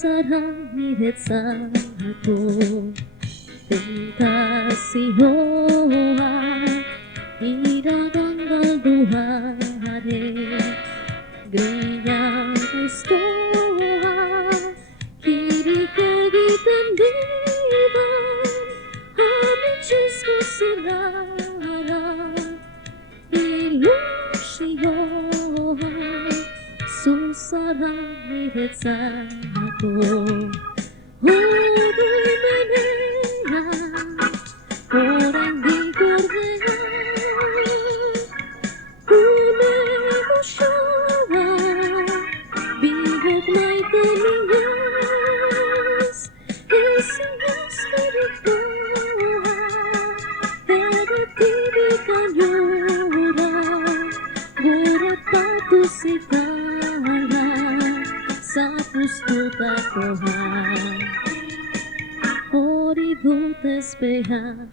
Susarangit ako Tentasioa Iraganggal duhare Grilla gustoa Kiri kagitandiba Amicis ko sirara Ilusio Susarangit ako Hoy menina Orang di Korea Kunegosyaba Bihog may kaninyas Isingas karituha Era tibi kanyura Gurat patu sikala Sa pustuta kohan Horizonte espejara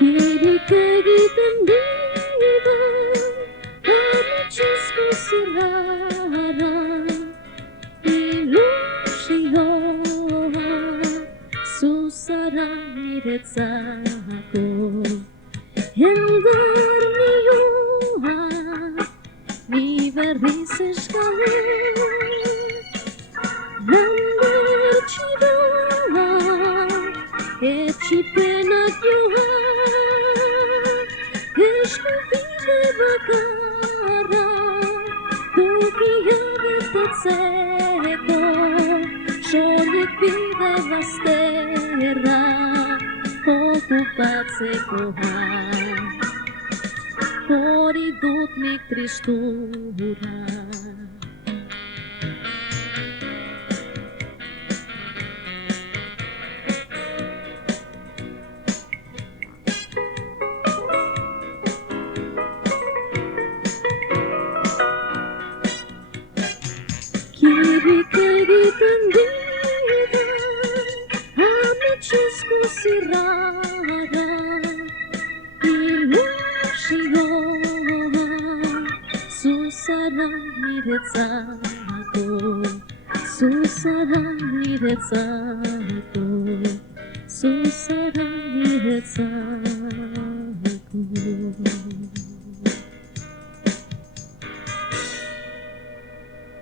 Kiri kagitandiba Amicis ko sirara Ilusio Susarangit ako Hendar niyoha Mi verises kalit Lander chidoha Et ci penagyoha Eşku vide bakara Tukiyaget tatseko Sholik vide vastera Okupat se koha Horidut mi tristura Kiri kagitandiba Amicis ko sirara Ilusio Susarangit ako Susarangit ako Susarangit ako